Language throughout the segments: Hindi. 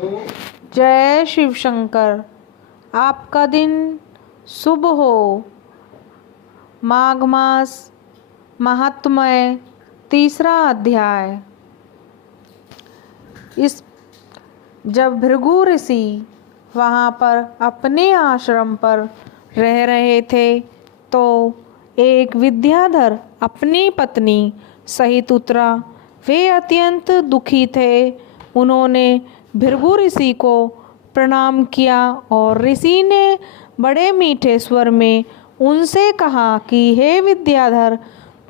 जय शिव शंकर। आपका दिन शुभ हो। माघ मास महात्म्य तीसरा अध्याय। जब भृगु ऋषि वहाँ पर अपने आश्रम पर रह रहे थे तो एक विद्याधर अपनी पत्नी सहित उतरा। वे अत्यंत दुखी थे। उन्होंने भृगु ऋषि को प्रणाम किया और ऋषि ने बड़े मीठे स्वर में उनसे कहा कि हे विद्याधर,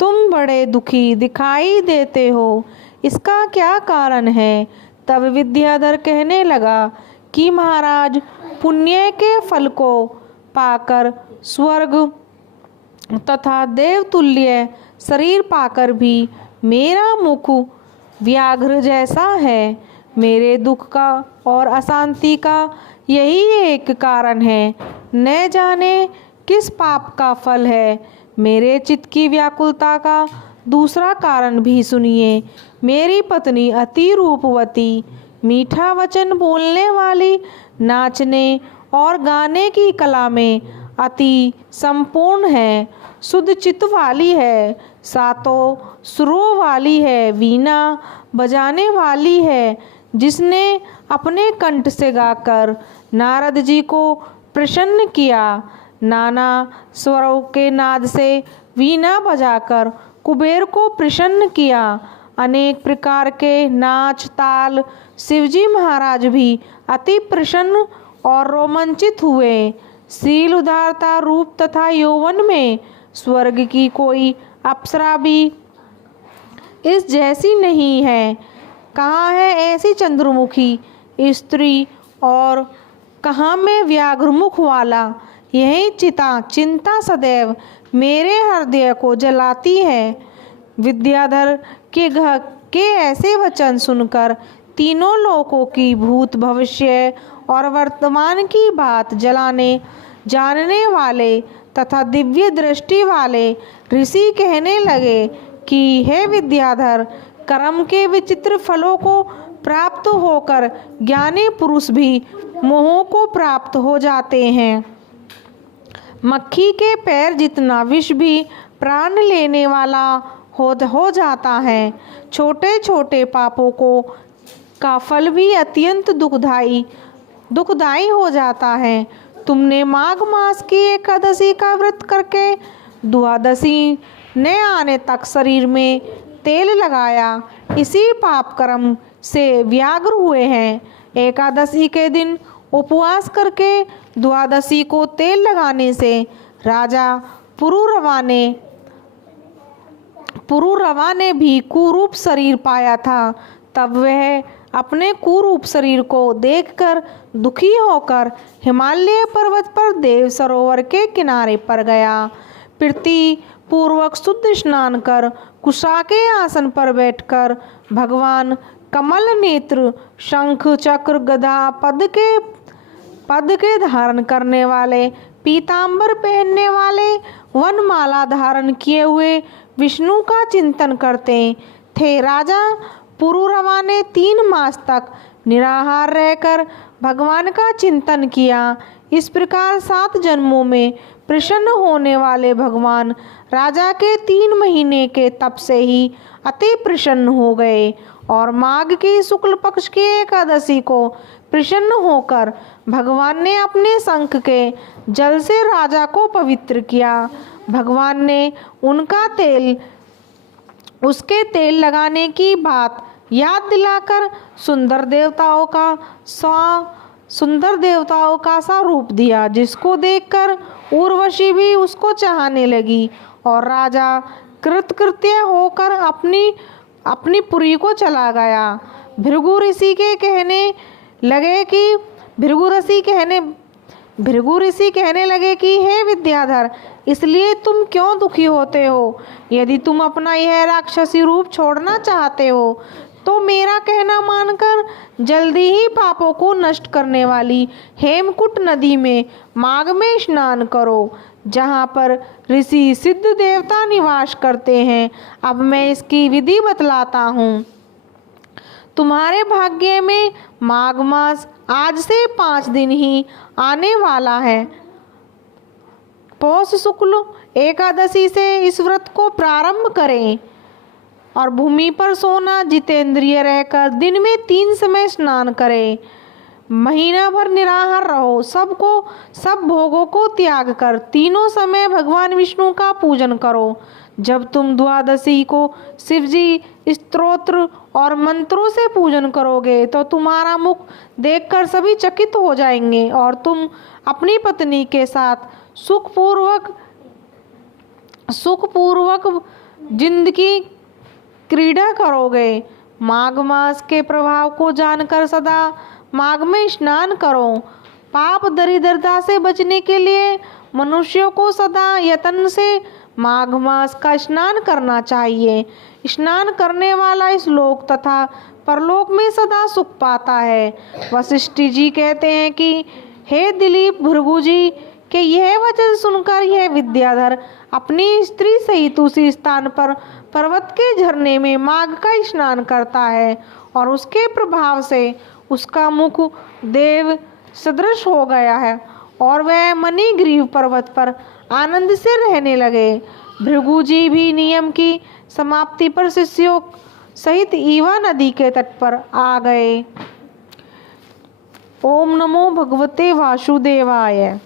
तुम बड़े दुखी दिखाई देते हो, इसका क्या कारण है? तब विद्याधर कहने लगा कि महाराज, पुण्य के फल को पाकर स्वर्ग तथा देवतुल्य शरीर पाकर भी मेरा मुख व्याघ्र जैसा है। मेरे दुख का और अशांति का यही एक कारण है। न जाने किस पाप का फल है। मेरे चित्त की व्याकुलता का दूसरा कारण भी सुनिए। मेरी पत्नी अति रूपवती, मीठा वचन बोलने वाली, नाचने और गाने की कला में अति संपूर्ण है, शुद्ध चित्त वाली है, सातों सुरों वाली है, वीणा बजाने वाली है, जिसने अपने कंठ से गाकर नारद जी को प्रसन्न किया, नाना स्वरों के नाद से वीणा बजाकर कुबेर को प्रसन्न किया, अनेक प्रकार के नाच ताल शिवजी महाराज भी अति प्रसन्न और रोमांचित हुए। शील, उदारता, रूप तथा यौवन में स्वर्ग की कोई अप्सरा भी इस जैसी नहीं है। कहाँ है ऐसी चंद्रमुखी स्त्री और कहाँ में व्याघ्रमुख वाला? यही चिंता सदैव मेरे हृदय को जलाती है। विद्याधर के ऐसे वचन सुनकर तीनों लोकों की भूत, भविष्य और वर्तमान की बात जानने वाले तथा दिव्य दृष्टि वाले ऋषि कहने लगे कि हे विद्याधर, कर्म के विचित्र फलों को प्राप्त होकर ज्ञानी पुरुष भी मोह को प्राप्त हो जाते हैं। मक्खी के पैर जितना विष भी प्राण लेने वाला हो जाता है। छोटे छोटे पापों का फल भी अत्यंत दुखदाई हो जाता है। तुमने माघ मास की एकादशी का व्रत करके द्वादशी न आने तक शरीर में तेल लगाया, इसी पाप कर्म से व्याघ्र हुए हैं। एकादशी के दिन उपवास करके द्वादशी को तेल लगाने से राजा पुरुरवा ने भी कुरूप शरीर पाया था। तब वह अपने कुरूप शरीर को देखकर दुखी होकर हिमालय पर्वत पर देव सरोवर के किनारे पर गया। प्रीति पूर्वक शुद्ध स्नान कर कुशा के आसन पर बैठकर भगवान कमल नेत्र, शंख चक्र गदा पद के धारण करने वाले, पीतांबर पहनने वाले, वनमाला धारण किए हुए विष्णु का चिंतन करते थे। राजा पुरुरवा ने 3 मास तक निराहार रहकर भगवान का चिंतन किया। इस प्रकार 7 जन्मों में प्रसन्न होने वाले भगवान राजा के 3 महीने के तप से ही अति प्रसन्न हो गए और माघ की शुक्ल पक्ष की एकादशी को प्रसन्न होकर भगवान ने अपने शंख के जल से राजा को पवित्र किया। भगवान ने उसके तेल लगाने की बात याद दिलाकर सुंदर देवताओं का सा रूप दिया, जिसको देखकर उर्वशी भी उसको चाहने लगी और राजा कृतकृत्य होकर अपनी पुरी को चला गया। भृगु ऋषि कहने लगे कि हे विद्याधर, इसलिए तुम क्यों दुखी होते हो? यदि तुम अपना यह राक्षसी रूप छोड़ना चाहते हो तो मेरा कहना मानकर जल्दी ही पापों को नष्ट करने वाली हेमकुट नदी में माघ में स्नान करो, जहाँ पर ऋषि सिद्ध देवता निवास करते हैं। अब मैं इसकी विधि बतलाता हूँ। तुम्हारे भाग्य में माघ मास आज से 5 दिन ही आने वाला है। पौष शुक्ल एकादशी से इस व्रत को प्रारंभ करें और भूमि पर सोना जितेंद्रिय रहकर दिन में 3 समय स्नान करें। महीना भर निराहार रहो, सब भोगों को त्याग कर तीनों समय भगवान विष्णु का पूजन करो। जब तुम द्वादशी को शिवजी स्तोत्र और मंत्रों से पूजन करोगे तो तुम्हारा मुख देखकर सभी चकित हो जाएंगे और तुम अपनी पत्नी के साथ सुखपूर्वक जिंदगी क्रीड़ा करोगे। माघ मास के प्रभाव को जानकर सदा माघ में स्नान करो। पाप दरिद्रता से बचने के लिए मनुष्यों को सदा यत्न से माघ मास का स्नान करना चाहिए। स्नान करने वाला इस लोक तथा परलोक में सदा सुख पाता है। वशिष्ठ जी कहते हैं कि हे दिलीप भृगु जी के यह वचन सुनकर यह विद्याधर अपनी स्त्री सहित उसी स्थान पर पर्वत के झरने में माघ का स्नान करता है और उसके प्रभाव से उसका मुख देव सदृश हो गया है और वह मणिग्रीव पर्वत पर आनंद से रहने लगे। भृगु जी भी नियम की समाप्ति पर शिष्यों सहित ईवा नदी के तट पर आ गए। ओम नमो भगवते वासुदेवाय।